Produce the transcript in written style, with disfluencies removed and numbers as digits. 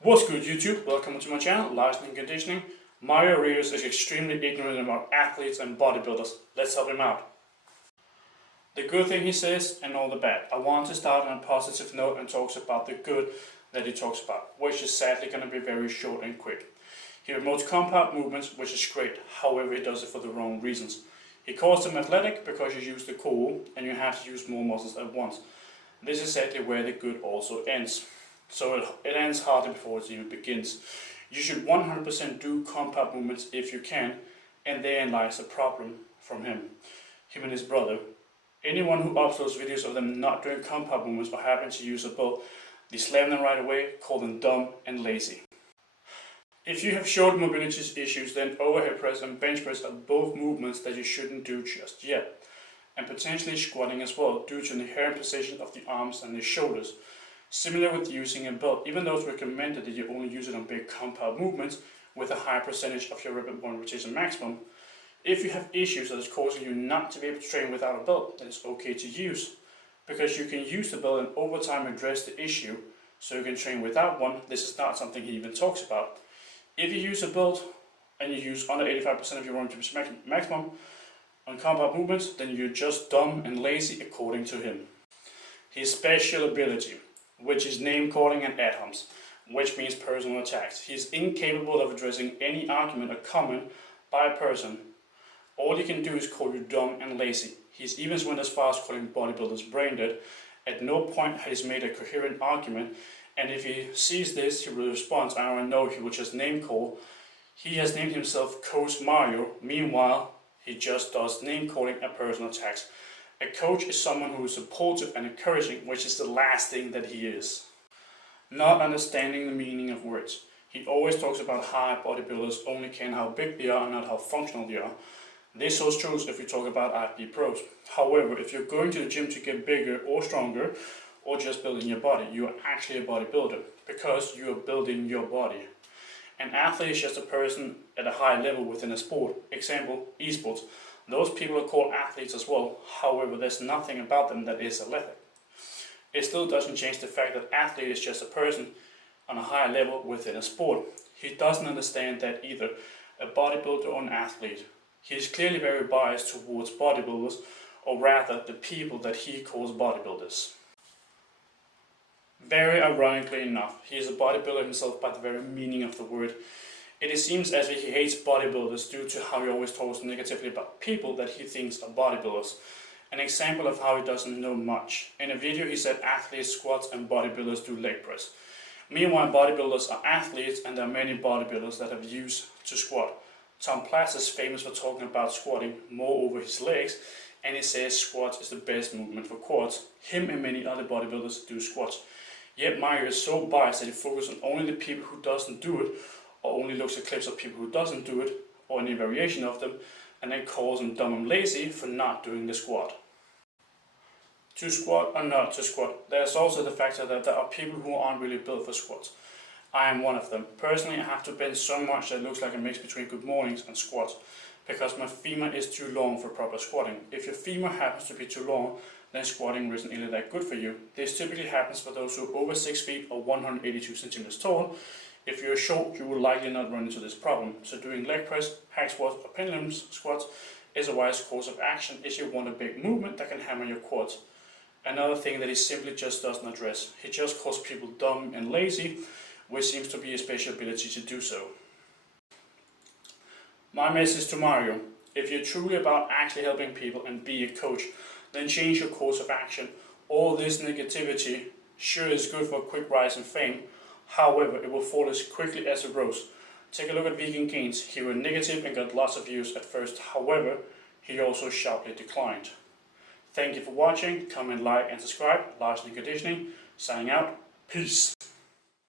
What's good YouTube? Welcome to my channel, Lifestyle and Conditioning. Mario Rios is extremely ignorant about athletes and bodybuilders. Let's help him out. The good thing he says and all the bad. I want to start on a positive note and talks about the good that he talks about, which is sadly going to be very short and quick. He promotes compound movements, which is great, however he does it for the wrong reasons. He calls them athletic because you use the core and you have to use more muscles at once. This is exactly where the good also ends. So it ends hardly before it even begins. You should 100% do compound movements if you can, and therein lies the problem from him and his brother. Anyone who uploads videos of them not doing compound movements or having to use a belt, they slam them right away, call them dumb and lazy. If you have shoulder mobility issues, then overhead press and bench press are both movements that you shouldn't do just yet, and potentially squatting as well due to the inherent position of the arms and the shoulders. Similar with using a belt, even though it's recommended that you only use it on big compound movements with a high percentage of your repetition maximum. If you have issues that is causing you not to be able to train without a belt, then it's okay to use, because you can use the belt and over time address the issue so you can train without one. This is not something he even talks about. If you use a belt and you use under 85% of your repetition maximum on compound movements, then you're just dumb and lazy according to him. His special ability, which is name calling and ad homs, which means personal attacks. He is incapable of addressing any argument or comment by a person. All he can do is call you dumb and lazy. He's even went as far as calling bodybuilders brain dead. At no point has he made a coherent argument, and if he sees this, he will respond, I don't know, he will just name call. He has named himself Coach Mario. Meanwhile, he just does name calling and personal attacks. A coach is someone who is supportive and encouraging, which is the last thing that he is. Not understanding the meaning of words. He always talks about how bodybuilders only care how big they are and not how functional they are. This holds true if you talk about IFB pros. However, if you're going to the gym to get bigger or stronger, or just building your body, you are actually a bodybuilder, because you are building your body. An athlete is just a person at a high level within a sport. Example, esports. Those people are called athletes as well, however there's nothing about them that is athletic. It still doesn't change the fact that athlete is just a person on a higher level within a sport. He doesn't understand that either, a bodybuilder or an athlete. He is clearly very biased towards bodybuilders, or rather the people that he calls bodybuilders. Very ironically enough, he is a bodybuilder himself by the very meaning of the word. It seems as if he hates bodybuilders due to how he always talks negatively about people that he thinks are bodybuilders. An example of how he doesn't know much. In a video he said athletes squats and bodybuilders do leg press. Meanwhile, bodybuilders are athletes, and there are many bodybuilders that have used to squat. Tom Platz is famous for talking about squatting more over his legs, and he says squats is the best movement for quads. Him and many other bodybuilders do squats. Yet Mario is so biased that he focuses on only the people who doesn't do it, or only looks at clips of people who doesn't do it, or any variation of them, and then calls them dumb and lazy for not doing the squat. To squat or not to squat, there's also the factor that there are people who aren't really built for squats. I am one of them. Personally, I have to bend so much that it looks like a mix between good mornings and squats, because my femur is too long for proper squatting. If your femur happens to be too long, then squatting isn't really that good for you. This typically happens for those who are over 6 feet or 182 centimeters tall. If you're short, you will likely not run into this problem. So doing leg press, hack squats or pendulum squats is a wise course of action if you want a big movement that can hammer your quads. Another thing that he simply just doesn't address. He just calls people dumb and lazy, which seems to be a special ability to do so. My message to Mario: if you're truly about actually helping people and be a coach, then change your course of action. All this negativity sure is good for a quick rise in fame. However, it will fall as quickly as it rose. Take a look at Vegan Gains. He went negative and got lots of views at first. However, he also sharply declined. Thank you for watching. Comment, like and subscribe. Lifestyle and Conditioning, signing out. Peace.